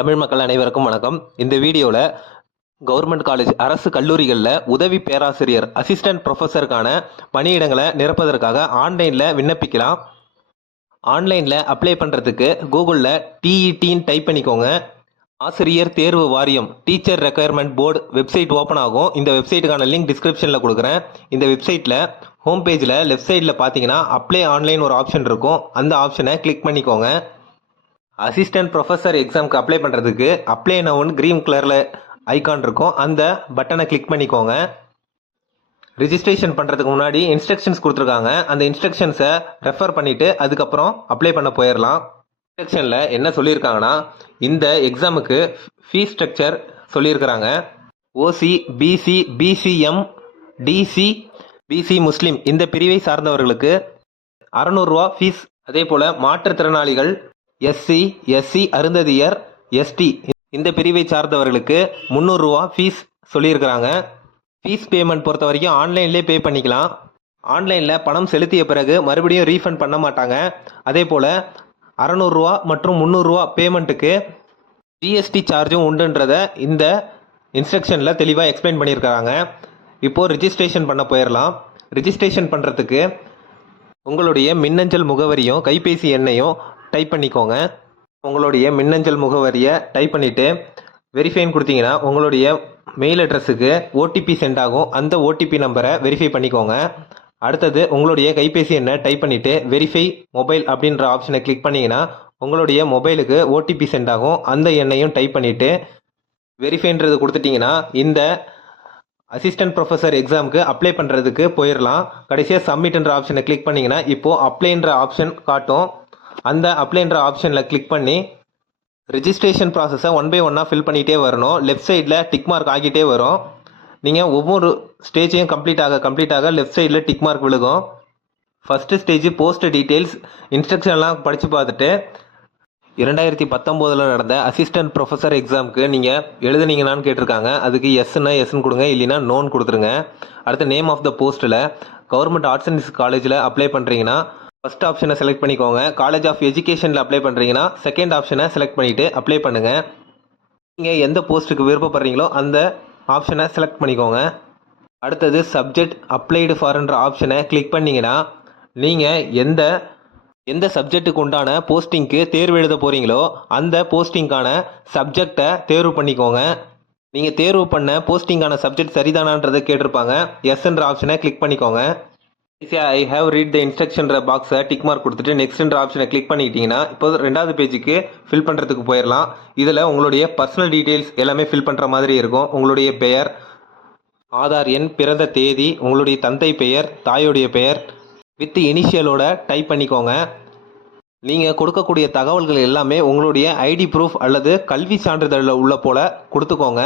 தமிழ் மக்கள் அனைவருக்கும் வணக்கம். இந்த வீடியோவில் கவர்மெண்ட் காலேஜ் அரசு கல்லூரிகளில் உதவி பேராசிரியர் அசிஸ்டன்ட் ப்ரொஃபஸருக்கான பணியிடங்களை நிரப்பதற்காக ஆன்லைனில் விண்ணப்பிக்கலாம். ஆன்லைனில் அப்ளை பண்ணுறதுக்கு கூகுளில் டிஇடின்னு டைப் பண்ணிக்கோங்க. ஆசிரியர் தேர்வு வாரியம் teacher requirement board website open ஆகும். இந்த வெப்சைட்டுக்கான லிங்க் டிஸ்கிரிப்ஷனில் கொடுக்குறேன். இந்த வெப்சைட்டில் ஹோம் பேஜில் லெஃப்ட் சைடில் பார்த்தீங்கன்னா அப்ளை ஆன்லைன் ஒரு ஆப்ஷன் இருக்கும். அந்த ஆப்ஷனை கிளிக் பண்ணிக்கோங்க. அசிஸ்டன்ட் ப்ரொஃபஸர் எக்ஸாம்க்கு அப்ளை பண்ணுறதுக்கு அப்ளை நவுன் க்ரீன் கலரில் ஐகான் இருக்கும். அந்த பட்டனை கிளிக் பண்ணிக்கோங்க. ரிஜிஸ்ட்ரேஷன் பண்ணுறதுக்கு முன்னாடி இன்ஸ்ட்ரக்ஷன்ஸ் கொடுத்துருக்காங்க. அந்த இன்ஸ்ட்ரக்ஷன்ஸை ரெஃபர் பண்ணிவிட்டு அதுக்கப்புறம் அப்ளை பண்ண போயிடலாம் இன்ஸ்ட்ரக்ஷனில் என்ன சொல்லியிருக்காங்கன்னா இந்த எக்ஸாமுக்கு ஃபீஸ் ஸ்ட்ரக்சர் சொல்லியிருக்கிறாங்க. OC BC BCM DC BC முஸ்லீம் இந்த பிரிவை சார்ந்தவர்களுக்கு அறநூறுரூவா ஃபீஸ் அதே போல் மாற்றுத்திறனாளிகள் எஸ்சி எஸ்சி அருந்ததியர் எஸ்டி இந்த பிரிவை சார்ந்தவர்களுக்கு முந்நூறுரூவா ஃபீஸ் சொல்லியிருக்கிறாங்க. ஃபீஸ் பேமெண்ட் பொறுத்த வரைக்கும் ஆன்லைன்லேயே பே பண்ணிக்கலாம். ஆன்லைனில் பணம் செலுத்திய பிறகு மறுபடியும் ரீஃபண்ட் பண்ண மாட்டாங்க. அதே போல் அறநூறுரூவா மற்றும் முந்நூறுரூவா பேமெண்ட்டுக்கு ஜிஎஸ்டி சார்ஜும் உண்டுன்றத இந்த இன்ஸ்ட்ரக்ஷனில் தெளிவாக எக்ஸ்பிளைன் பண்ணியிருக்கிறாங்க. இப்போது ரிஜிஸ்ட்ரேஷன் பண்ண போயிடலாம். ரிஜிஸ்ட்ரேஷன் பண்ணுறதுக்கு உங்களுடைய மின்னஞ்சல் முகவரியும் கைபேசி எண்ணையும் டைப் பண்ணிக்கோங்க. உங்களுடைய மின்னஞ்சல் முகவரியை டைப் பண்ணிவிட்டு வெரிஃபைன்னு கொடுத்தீங்கன்னா உங்களுடைய மெயில் அட்ரஸுக்கு ஓடிபி சென்ட் ஆகும். அந்த ஓடிபி நம்பரை வெரிஃபை பண்ணிக்கோங்க. அடுத்தது உங்களுடைய கைபேசி எண்ணை டைப் பண்ணிவிட்டு வெரிஃபை மொபைல் அப்படின்ற ஆப்ஷனை கிளிக் பண்ணிங்கன்னா உங்களுடைய மொபைலுக்கு ஓடிபி சென்ட் ஆகும். அந்த எண்ணையும் டைப் பண்ணிவிட்டு வெரிஃபைன்றது கொடுத்துட்டிங்கன்னா இந்த அசிஸ்டன்ட் ப்ரொஃபஸர் எக்ஸாமுக்கு அப்ளை பண்ணுறதுக்கு போயிடலாம் கடைசியாக சப்மிட்ன்ற ஆப்ஷனை கிளிக் பண்ணிங்கன்னா இப்போது அப்ளைன்ற ஆப்ஷன் காட்டும். அந்த அப்ளைன்ற ஆப்ஷனில் கிளிக் பண்ணி ரிஜிஸ்ட்ரேஷன் ப்ராசஸை ஒன் பை ஒன்னாக ஃபில் பண்ணிகிட்டே வரணும். லெஃப்ட் சைடில் டிக் மார்க் ஆகிட்டே வரும். நீங்கள் ஒவ்வொரு ஸ்டேஜையும் கம்ப்ளீட் ஆக கம்ப்ளீட் ஆக லெஃப்ட் சைடில் டிக் மார்க் விழுகும். ஃபஸ்ட்டு ஸ்டேஜ் போஸ்ட் டீட்டெயில்ஸ் இன்ஸ்ட்ரக்ஷன்லாம் படித்து பார்த்துட்டு இரண்டாயிரத்தி பத்தொம்போதில் நடந்த அசிஸ்டன்ட் ப்ரொஃபஸர் எக்ஸாமுக்கு நீங்கள் எழுதுனீங்களான்னு கேட்டிருக்காங்க. அதுக்கு எஸ்னா எஸ்ன்னு கொடுங்க இல்லைன்னா நோன் கொடுத்துருங்க. அடுத்து நேம் ஆஃப் த போஸ்ட்டில் கவர்மெண்ட் ஆர்ட்ஸ் அண்ட் காலேஜில் அப்ளை பண்ணுறீங்கன்னா ஃபஸ்ட் ஆப்ஷனை செலக்ட் பண்ணிக்கோங்க. காலேஜ் ஆஃப் எஜுகேஷனில் அப்ளை பண்ணுறீங்கன்னா செகண்ட் ஆப்ஷனை செலக்ட் பண்ணிவிட்டு அப்ளை பண்ணுங்கள் நீங்கள் எந்த போஸ்ட்டுக்கு விருப்பப்படுறீங்களோ அந்த ஆப்ஷனை செலக்ட் பண்ணிக்கோங்க. அடுத்தது சப்ஜெக்ட் அப்ளைடு ஃபார்ன்ற ஆப்ஷனை கிளிக் பண்ணிங்கன்னா நீங்கள் எந்த எந்த சப்ஜெக்ட்டுக்கு உண்டான போஸ்டிங்க்கு தேர்வு எழுத போகிறீங்களோ அந்த போஸ்டிங்கான சப்ஜெக்டை தேர்வு பண்ணிக்கோங்க. நீங்கள் தேர்வு பண்ண போஸ்டிங்கான சப்ஜெக்ட் சரிதானான்றதை கேட்டிருப்பாங்க. எஸ்ன்ற ஆப்ஷனை கிளிக் பண்ணிக்கோங்க. ஐ ஹேவ் ரீட் த இன்ஸ்ட்ரக்ஷன்ற பாக்ஸை டிக் மார்க் கொடுத்துட்டு நெக்ஸ்ட்ன்ற ஆப்ஷனை கிளிக் பண்ணிக்கிட்டீங்கன்னா இப்போ ரெண்டாவது பேஜுக்கு ஃபில் பண்ணுறதுக்கு போயிடலாம் இதில் உங்களுடைய பர்சனல் டீட்டெயில்ஸ் எல்லாமே ஃபில் பண்ணுற மாதிரி இருக்கும். உங்களுடைய பெயர் ஆதார் எண் பிறந்த தேதி உங்களுடைய தந்தை பெயர் தாயுடைய பெயர் வித் இனிஷியலோட டைப் பண்ணிக்கோங்க. நீங்கள் கொடுக்கக்கூடிய தகவல்கள் எல்லாமே உங்களுடைய ஐடி ப்ரூஃப் அல்லது கல்வி சான்றிதழில் உள்ள போல் கொடுத்துக்கோங்க.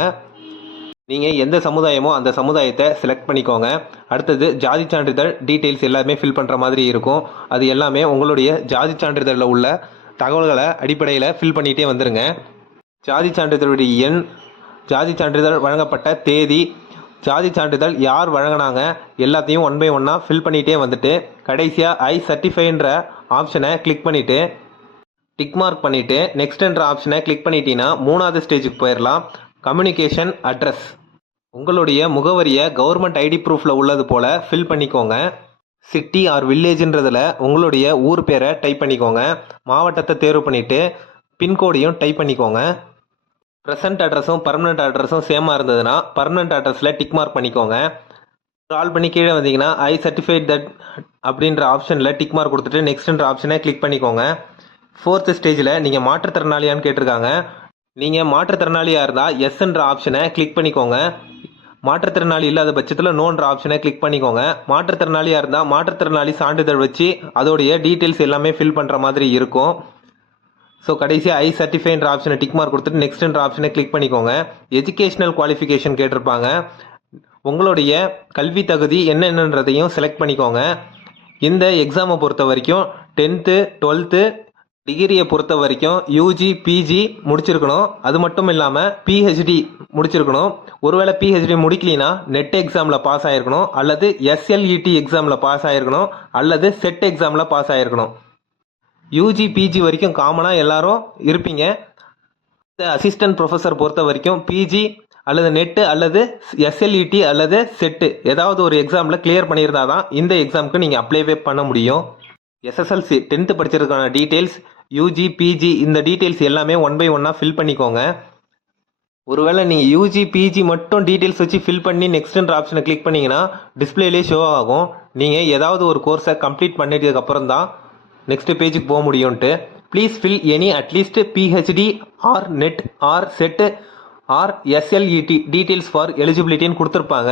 நீங்கள் எந்த சமுதாயமோ அந்த சமுதாயத்தை செலக்ட் பண்ணிக்கோங்க. அடுத்தது ஜாதி சான்றிதழ் டீட்டெயில்ஸ் எல்லாமே ஃபில் பண்ணுற மாதிரி இருக்கும். அது எல்லாமே உங்களுடைய ஜாதி சான்றிதழில் உள்ள தகவல்களை அடிப்படையில் ஃபில் பண்ணிகிட்டே வந்துடுங்க ஜாதி சான்றிதழுடைய எண் ஜாதி சான்றிதழ் வழங்கப்பட்ட தேதி ஜாதி சான்றிதழ் யார் வழங்கினாங்க எல்லாத்தையும் ஒன் பை ஒன்னாக ஃபில் பண்ணிகிட்டே வந்துட்டு கடைசியாக ஐ சர்டிஃபைன்ற ஆப்ஷனை கிளிக் பண்ணிவிட்டு டிக் மார்க் பண்ணிவிட்டு நெக்ஸ்ட்ன்ற ஆப்ஷனை கிளிக் பண்ணிட்டீங்கன்னா மூணாவது ஸ்டேஜுக்கு போயிடலாம் கம்யூனிகேஷன் அட்ரஸ் உங்களுடைய முகவரியை கவர்மெண்ட் ஐடி ப்ரூஃபில் உள்ளது போல் ஃபில் பண்ணிக்கோங்க. சிட்டி ஆர் வில்லேஜ்ன்றதில் உங்களுடைய ஊர் பேரை டைப் பண்ணிக்கோங்க. மாவட்டத்தை தேர்வு பண்ணிவிட்டு பின்கோடையும் டைப் பண்ணிக்கோங்க. ப்ரெசன்ட் அட்ரஸும் பர்மனெண்ட் அட்ரஸும் சேமாக இருந்ததுன்னா பர்மனெண்ட் அட்ரஸில் டிக் மார்க் பண்ணிக்கோங்க. ஸ்க்ரால் பண்ணி கீழே வந்தீங்கன்னா ஐ சர்டிஃபைட் தட் அப்படின்ற ஆப்ஷனில் டிக் மார்க் கொடுத்துட்டு நெக்ஸ்ட்ன்ற ஆப்ஷனை கிளிக் பண்ணிக்கோங்க. ஃபோர்த்து ஸ்டேஜில் நீங்கள் மாற்றுத்திறனாளியான்னு கேட்டிருக்காங்க. நீங்கள் மாற்றுத்திறனாளியாக இருந்தால் எஸ்ன்ற ஆப்ஷனை கிளிக் பண்ணிக்கோங்க. மாற்றுத்திறனாளி இல்லாத பட்சத்தில் நோன்ற ஆப்ஷனை கிளிக் பண்ணிக்கோங்க. மாற்றுத்திறனாளியாக இருந்தால் மாற்றுத்திறனாளி சான்றிதழ் வச்சு அதோடைய டீட்டெயில்ஸ் எல்லாமே ஃபில் பண்ணுற மாதிரி இருக்கும். ஸோ கடைசியாக ஐ சர்டிஃபைன்ற ஆப்ஷனை டிக் மார்க் கொடுத்துட்டு நெக்ஸ்ட்ன்ற ஆப்ஷனை கிளிக் பண்ணிக்கோங்க. எஜுகேஷனல் குவாலிஃபிகேஷன் கேட்டிருப்பாங்க. உங்களுடைய கல்வி தகுதி என்னென்னன்றதையும் செலக்ட் பண்ணிக்கோங்க. இந்த எக்ஸாமை பொறுத்த வரைக்கும் டென்த்து டுவெல்த்து டிகிரியை பொறுத்த வரைக்கும் யூஜி பிஜி முடிச்சிருக்கணும். அது மட்டும் இல்லாமல் பிஹெச்டி முடிச்சிருக்கணும். ஒருவேளை பிஹெச்டி முடிக்கலினா நெட் எக்ஸாமில் பாஸ் ஆகிருக்கணும் அல்லது எஸ்எல்இடி எக்ஸாமில் பாஸ் ஆகிருக்கணும் அல்லது செட் எக்ஸாமில் பாஸ் ஆகிருக்கணும் யூஜி பிஜி வரைக்கும் காமனாக எல்லாரும் இருப்பீங்க. இந்த அசிஸ்டன்ட் ப்ரொஃபஸர் பொறுத்த வரைக்கும் பிஜி அல்லது நெட்டு அல்லது எஸ்எல்இடி அல்லது செட்டு ஏதாவது ஒரு எக்ஸாமில் கிளியர் பண்ணியிருந்தா தான் இந்த எக்ஸாமுக்கு நீங்கள் அப்ளைவே பண்ண முடியும். எஸ்எஸ்எல்சி டென்த்து படிச்சிருக்கான டீட்டெயில்ஸ் யூஜி பிஜி இந்த டீட்டெயில்ஸ் எல்லாமே ஒன் பை ஒன்னாக ஃபில் பண்ணிக்கோங்க. ஒருவேளை நீங்கள் யூஜி பிஜி மட்டும் டீட்டெயில்ஸ் வச்சு ஃபில் பண்ணி நெக்ஸ்ட்ன்ற ஆப்ஷனை கிளிக் பண்ணிங்கன்னா டிஸ்பிளேலே ஷோ ஆகும். நீங்கள் ஏதாவது ஒரு கோர்ஸை கம்ப்ளீட் பண்ணிட்டதுக்கப்புறம் தான் நெக்ஸ்ட் பேஜுக்கு போக முடியும்ன்ட்டு. Please fill any at least PhD or NET or SET or SLET details for எலிஜிபிலிட்டின்னு கொடுத்துருப்பாங்க.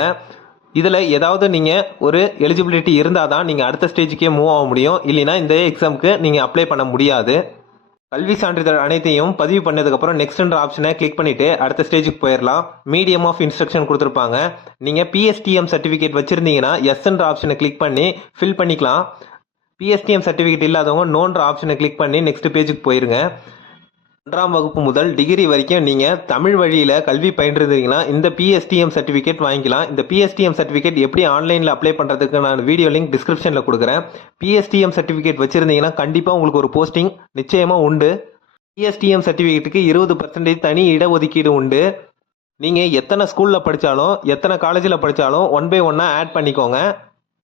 இதில் ஏதாவது நீங்கள் ஒரு எலிஜிபிலிட்டி இருந்தால் தான் நீங்கள் அடுத்த ஸ்டேஜுக்கே மூவ் ஆக முடியும். இல்லைன்னா இந்த எக்ஸாமுக்கு நீங்கள் அப்ளை பண்ண முடியாது. கல்வி சான்றிதழ் அனைத்தையும் பதிவு பண்ணதுக்கப்புறம் நெக்ஸ்ட்ன்ற ஆப்ஷனை கிளிக் பண்ணிவிட்டு அடுத்த ஸ்டேஜுக்கு போயிடலாம் மீடியம் ஆஃப் இன்ஸ்ட்ரக்ஷன் கொடுத்துருப்பாங்க. நீங்கள் பிஎஸ்டிஎம் சர்டிஃபிகேட் வச்சுருந்தீங்கன்னா எஸ்ன்ற ஆப்ஷனை கிளிக் பண்ணி ஃபில் பண்ணிக்கலாம். பிஎஸ்டிஎம் சர்டிஃபிகேட் இல்லாதவங்க நோன்ற ஆப்ஷனை கிளிக் பண்ணி நெக்ஸ்ட் பேஜுக்கு போயிருங்க. ஒன்றாம் வகுப்பு முதல் டிகிரி வரைக்கும் நீங்கள் தமிழ் வழியில் கல்வி பயின்றிருந்தீங்கன்னா இந்த பிஎஸ்டிஎம் சர்டிஃபிகேட் வாங்கிக்கலாம். இந்த பிஎஸ்டிஎம் சர்டிஃபிகேட் எப்படி ஆன்லைனில் அப்ளை பண்ணுறதுக்கு நான் வீடியோ லிங்க் டிஸ்கிரிப்ஷனில் கொடுக்குறேன். பிஎஸ்டிஎம் சர்டிஃபிகேட் வச்சுருந்தீங்கன்னா கண்டிப்பாக உங்களுக்கு ஒரு போஸ்டிங் நிச்சயமாக உண்டு. பிஎஸ்டிஎம் சர்டிஃபிகேட்டுக்கு இருபது பர்சன்டேஜ் தனி இடஒதுக்கீடு உண்டு. நீங்கள் எத்தனை ஸ்கூலில் படித்தாலும் எத்தனை காலேஜில் படித்தாலும் ஒன் பை ஒன்னாக ஆட் பண்ணிக்கோங்க.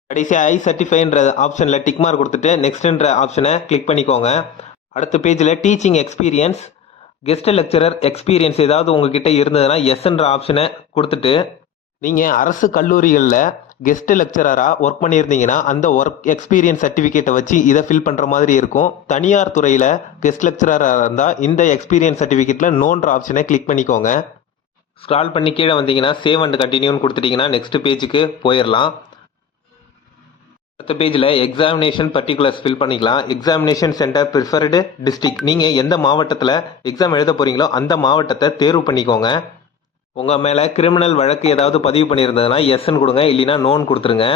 கடைசியாக ஐ சர்டிஃபைன்ற ஆப்ஷனில் டிக் மார்க் கொடுத்துட்டு நெக்ஸ்ட்ன்ற ஆப்ஷனை கிளிக் பண்ணிக்கோங்க. அடுத்த பேஜில் teaching experience guest lecturer experience ஏதாவது உங்ககிட்ட இருந்ததுன்னா எஸ்ன்ற ஆப்ஷனை கொடுத்துட்டு நீங்கள் அரசு கல்லூரிகளில் கெஸ்ட் லெக்சரராக ஒர்க் பண்ணியிருந்தீங்கன்னா அந்த ஒர்க் எக்ஸ்பீரியன்ஸ் சர்டிஃபிகேட்டை வச்சு இதை ஃபில் பண்ணுற மாதிரி இருக்கும். தனியார் துறையில் கெஸ்ட் லெக்சரராக இருந்தால் இந்த எக்ஸ்பீரியன்ஸ் சர்டிஃபிகேட்டில் நோன்ற ஆப்ஷனை கிளிக் பண்ணிக்கோங்க. ஸ்க்ரால் பண்ணி கீழே வந்தீங்கன்னா சேவ் அண்ட் கண்டினியூன்னு கொடுத்துட்டிங்கன்னா நெக்ஸ்ட் பேஜுக்கு போயிடலாம் அடுத்த பேஜில் எக்ஸாமினேஷன் பர்டிகுலர்ஸ் ஃபில் பண்ணிக்கலாம். எக்ஸாமினேஷன் சென்டர் ப்ரிஃபர்டு டிஸ்ட்ரிக்ட் நீங்கள் எந்த மாவட்டத்தில் எக்ஸாம் எழுத போகிறீங்களோ அந்த மாவட்டத்தை தேர்வு பண்ணிக்கோங்க. உங்கள் மேலே கிரிமினல் வழக்கு ஏதாவது பதிவு பண்ணியிருந்ததுன்னா எஸ்ன்னு கொடுங்க இல்லைன்னா நோன் கொடுத்துருங்க.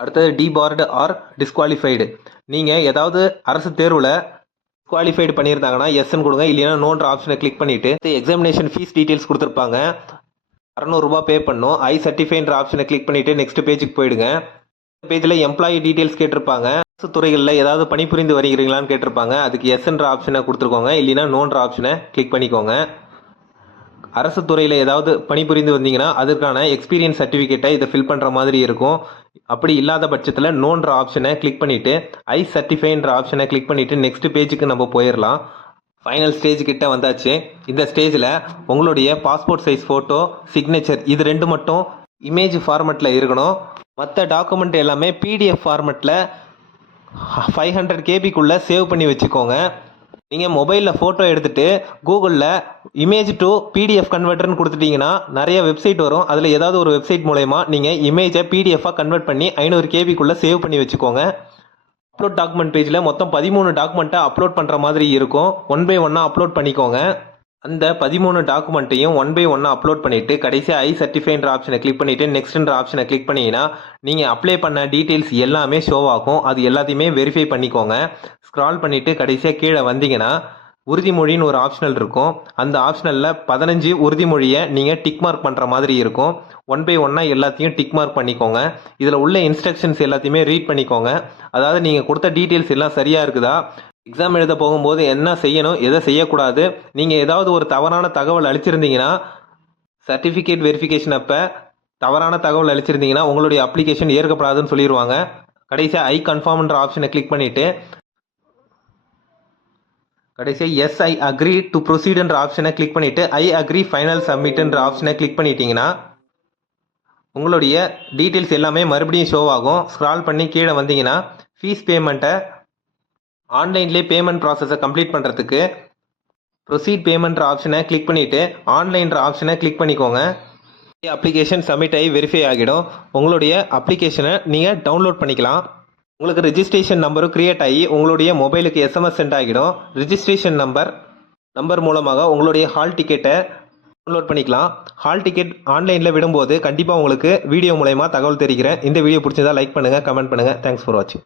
அடுத்தது டிபார்டு ஆர் டிஸ்குவாலிஃபைடு நீங்கள் ஏதாவது அரசு தேர்வில் குவாலிஃபைடு பண்ணியிருந்தாங்கன்னா எஸ்ன்னு கொடுங்க இல்லைனா நோன்ற ஆப்ஷனை கிளிக் பண்ணிவிட்டு எக்ஸாமினேஷன் ஃபீஸ் டீட்டெயில்ஸ் கொடுத்துருப்பாங்க. அறநூறுபா பே பண்ணணும். ஐ சர்டிஃபைன்ற ஆப்ஷனை கிளிக் பண்ணிவிட்டு நெக்ஸ்ட் பேஜுக்கு போயிடுங்க. பேஜில் எம்ப்ளாயி டீட்டெயில்ஸ் கேட்டிருப்பாங்க. அரசு துறைகளில் ஏதாவது பணிபுரிந்து வருகிறீங்களான்னு கேட்டிருப்பாங்க. அதுக்கு எஸ்ன்ற ஆப்ஷனை கொடுத்துருக்கோங்க. இல்லைன்னா நோன்ற ஆப்ஷனை கிளிக் பண்ணிக்கோங்க. அரசு துறையில் ஏதாவது பணிபுரிந்து வந்தீங்கன்னா அதற்கான எக்ஸ்பீரியன்ஸ் சர்டிஃபிகேட்டை இதை ஃபில் பண்ணுற மாதிரி இருக்கும். அப்படி இல்லாத பட்சத்தில் நோன்ற ஆப்ஷனை கிளிக் பண்ணிவிட்டு ஐ சர்டிஃபைன்ற ஆப்ஷனை கிளிக் பண்ணிவிட்டு நெக்ஸ்ட் பேஜுக்கு நம்ம போயிடலாம் ஃபைனல் ஸ்டேஜ் கிட்ட வந்தாச்சு. இந்த ஸ்டேஜில் உங்களுடைய பாஸ்போர்ட் சைஸ் ஃபோட்டோ சிக்னேச்சர் இது ரெண்டு மட்டும் இமேஜ் ஃபார்மெட்டில் இருக்கணும். மற்ற டாக்குமெண்ட் எல்லாமே பிடிஎஃப் ஃபார்மெட்டில் ஃபைவ் ஹண்ட்ரட் கேபிக்குள்ளே சேவ் பண்ணி வச்சுக்கோங்க. நீங்கள் மொபைலில் ஃபோட்டோ எடுத்துகிட்டு கூகுளில் இமேஜ் டு பிடிஎஃப் கன்வெர்ட்டர்னு கொடுத்துட்டிங்கன்னா நிறைய வெப்சைட் வரும். அதில் ஏதாவது ஒரு வெப்சைட் மூலயமா நீங்கள் இமேஜை பிடிஎஃபாக கன்வெர்ட் பண்ணி ஐநூறு கேபிக்குள்ளே சேவ் பண்ணி வச்சுக்கோங்க. அப்லோட் டாக்குமெண்ட் பேஜில் மொத்தம் பதிமூணு டாக்குமெண்ட்டை அப்லோட் பண்ணுற மாதிரி இருக்கும். ஒன் பை ஒன்னாக அப்லோட் பண்ணிக்கோங்க. அந்த பதிமூணு டாக்குமெண்ட்டையும் ஒன் பை ஒன்னாக அப்லோட் பண்ணிவிட்டு கடைசியாக ஐ சர்டிஃபைன்ற ஆப்ஷனை கிளிக் பண்ணிவிட்டு நெக்ஸ்ட்ன்ற ஆப்ஷனை கிளிக் பண்ணிங்கன்னா நீங்கள் அப்ளை பண்ண டீட்டெயில்ஸ் எல்லாமே ஷோ ஆகும். அது எல்லாத்தையுமே வெரிஃபை பண்ணிக்கோங்க. ஸ்க்ரால் பண்ணிவிட்டு கடைசியாக கீழே வந்தீங்கன்னா உறுதிமொழின்னு ஒரு ஆப்ஷனல் இருக்கும். அந்த ஆப்ஷனலில் பதினஞ்சு உறுதிமொழியை நீங்கள் டிக் மார்க் பண்ணுற மாதிரி இருக்கும். ஒன் பை ஒன்னாக எல்லாத்தையும் டிக் மார்க் பண்ணிக்கோங்க. இதில் உள்ள இன்ஸ்ட்ரக்ஷன்ஸ் எல்லாத்தையுமே ரீட் பண்ணிக்கோங்க. அதாவது நீங்கள் கொடுத்த டீட்டெயில்ஸ் எல்லாம் சரியாக இருக்குதா? எக்ஸாம் எழுத போகும்போது என்ன செய்யணும் எதை செய்யக்கூடாது நீங்கள் ஏதாவது ஒரு தவறான தகவல் அளிச்சிருந்தீங்கன்னா சர்டிஃபிகேட் வெரிஃபிகேஷன் அப்போ தவறான தகவல் அளிச்சிருந்தீங்கன்னா உங்களுடைய அப்ளிகேஷன் ஏற்கப்படாதுன்னு சொல்லிடுவாங்க கடைசியாக ஐ கன்ஃபார்ம்ன்ற ஆப்ஷனை கிளிக் பண்ணிவிட்டு கடைசியாக எஸ் ஐ அக்ரி டு ப்ரொசீடுன்ற ஆப்ஷனை கிளிக் பண்ணிவிட்டு ஐ அக்ரி ஃபைனல் சப்மிட்ன்ற ஆப்ஷனை கிளிக் பண்ணிட்டீங்கன்னா உங்களுடைய டீட்டெயில்ஸ் எல்லாமே மறுபடியும் ஷோ ஆகும். ஸ்க்ரால் பண்ணி கீழே வந்தீங்கன்னா ஃபீஸ் பேமெண்ட்டை ஆன்லைன்லேயே பேமெண்ட் ப்ராசஸை கம்ப்ளீட் பண்ணுறதுக்கு ப்ரொசீட் பேமெண்ட்ற ஆப்ஷனை கிளிக் பண்ணிவிட்டு ஆன்லைன்ற ஆப்ஷனை கிளிக் பண்ணிக்கோங்க. அப்ளிகேஷன் சப்மிட் ஆகி வெரிஃபை ஆகிடும். உங்களுடைய அப்ளிகேஷனை நீங்கள் டவுன்லோட் பண்ணிக்கலாம். உங்களுக்கு ரிஜிஸ்ட்ரேஷன் நம்பரும் க்ரியேட் ஆகி உங்களுடைய மொபைலுக்கு எஸ்எம்எஸ் சென்ட் ஆகிடும். ரிஜிஸ்ட்ரேஷன் நம்பர் நம்பர் மூலமாக உங்களுடைய ஹால் டிக்கெட்டை டவுன்லோட் பண்ணிக்கலாம். ஹால் டிக்கெட் ஆன்லைனில் விடும்போது கண்டிப்பாக உங்களுக்கு வீடியோ மூலயமா தகவல் தெரிகிறேன். இந்த வீடியோ பிடிச்சதா லைக் பண்ணுங்கள் கமெண்ட் பண்ணுங்கள் தேங்க்ஸ் ஃபார் வாட்சிங்